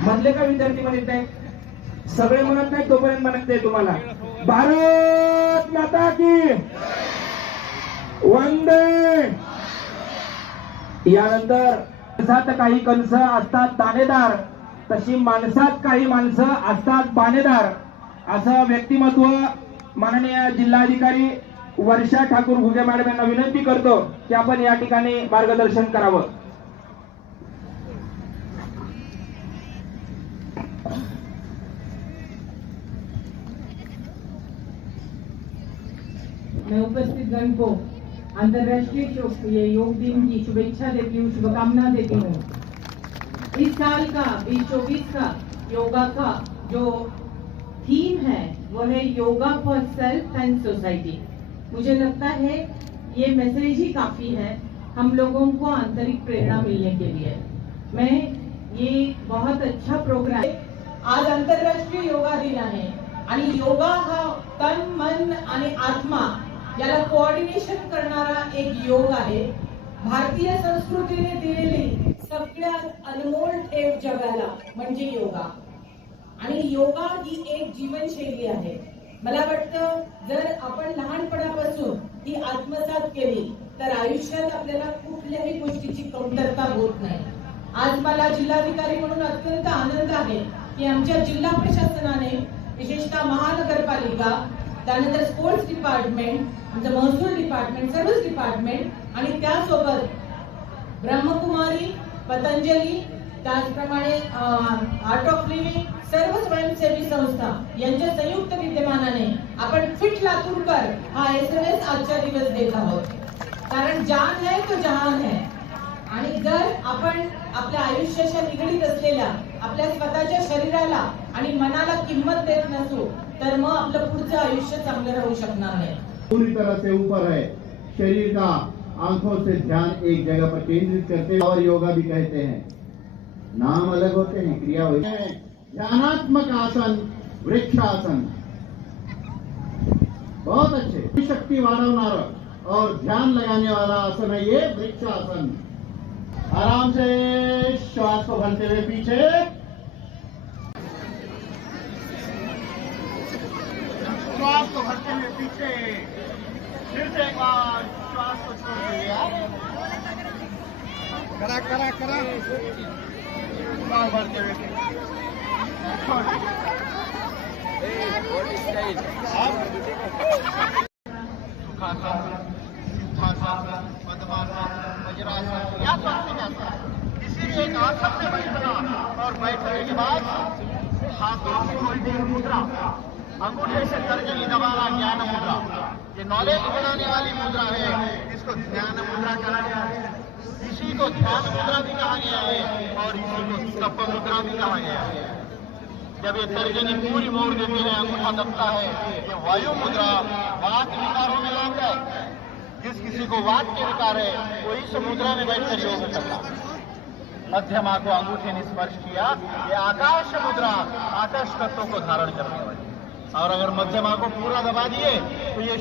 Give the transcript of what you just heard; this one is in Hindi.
म्हणले का विद्यार्थी म्हणत नाही सगळे म्हणत नाही तोपर्यंत म्हणत नाही तुम्हाला. भारत माता की वंदे. यानंतर माणसात काही कंस असतात दाणेदार तशी माणसात काही माणसं असतात बाणेदार. असं व्यक्तिमत्व माननीय जिल्हाधिकारी वर्षा ठाकूर घुगे मॅडम यांना विनंती करतो की आपण या ठिकाणी मार्गदर्शन करावं. मैं उपस्थित गण को अंतर्राष्ट्रीय योग दिन की शुभेच्छा देती हूँ, शुभकामना देती हूँ। इस साल का बीस चौबीस का योगा का जो थीम है, वो है yoga for self and society मुझे लगता है ये मैसेज ही काफ़ी है हम लोगों को आंतरिक प्रेरणा मिलने के लिए। मैं ये बहुत अच्छा प्रोग्राम आज आंतरराष्ट्रीय योगा दिन आणि योगा हा तन, मन आत्मा याला कोऑर्डिनेशन करणारा एक योग आहे. भारतीय संस्कृतीने दिलेली सगळ्यात अनमोल ठेव जगाला म्हणजे योगा. आणि योगा ही एक जीवनशैली आहे. मला वाटतं जर आपण लहानपणापासून ही आत्मसात केली तर आयुष्यात आपल्याला कुठल्याही गोष्टीची कमतरता होत नाही. आज मला जिल्हाधिकारी म्हणून अत्यंत आनंद आहे की आमच्या जिल्हा प्रशासनाने विशेषतः महानगरपालिका त्यानंतर स्पोर्ट्स डिपार्टमेंट आमचं महसूल डिपार्टमेंट सर्वच डिपार्टमेंट आणि त्यासोबत ब्रह्मकुमारी पतंजली त्याचप्रमाणे आर्ट ऑफ लिव्हिंग सर्व स्वयंसेवी संस्था यांच्या संयुक्त विद्यमानाने आपण फिट लातूरकर हा एस एम एस आजच्या दिवस देत आहोत. कारण जान है तो जहान है. आणि जर आपण आपल्या आयुष्याच्या निगडीत असलेल्या, आपल्या स्वतःच्या शरीराला आणि मनाला किंमत देत नसू, तर मग आपलं पुढचं आयुष्य चांगलं राहू शकणार नाही. पूरी तरह से ऊपर है शरीर का आँखों से ध्यान एक जगह पर केंद्रित करते हैं और योगा भी कहते हैं नाम अलग होते हैं, क्रिया होती है. ध्यानात्मक आसन वृक्षासन बहुत अच्छे. शक्ति वाढवणार और ध्यान लगाने वाला आसन है ये वृक्षासन आराम से श्वास को भरते हुए पीछे। श्वास को भरते हुए पीछे। फिर से एक बार श्वास को हुए आप करा करा करा। श्वास भरते हुए छोड़। सुखासन या स्वास्तिकासन किसी भी एक आसन में बैठना और बैठने के बाद हाथों से होल्डिंग मुद्रा अंगूठे से तर्जनी दबाना ज्ञान मुद्रा ये नॉलेज बढ़ाने वाली मुद्रा है इसको ज्ञान मुद्रा कहा गया है इसी को ध्यान मुद्रा भी कहा गया है और इसी को तप मुद्रा भी कहा गया है जब ये तर्जनी पूरी मोड़ देती है अंगूठा दबता है ये वायु मुद्रा वात विकारों में है जिस किसी को वाद के विकार है। कोई इस मुद्रा में बैठकर योग करता रहा मध्यमा को अंगूठे ने स्पर्श किया, ये आकाश मुद्रा आकाश तत्वों को धारण करने वाली और अगर मध्यमा को पूरा दबा दिए तो ये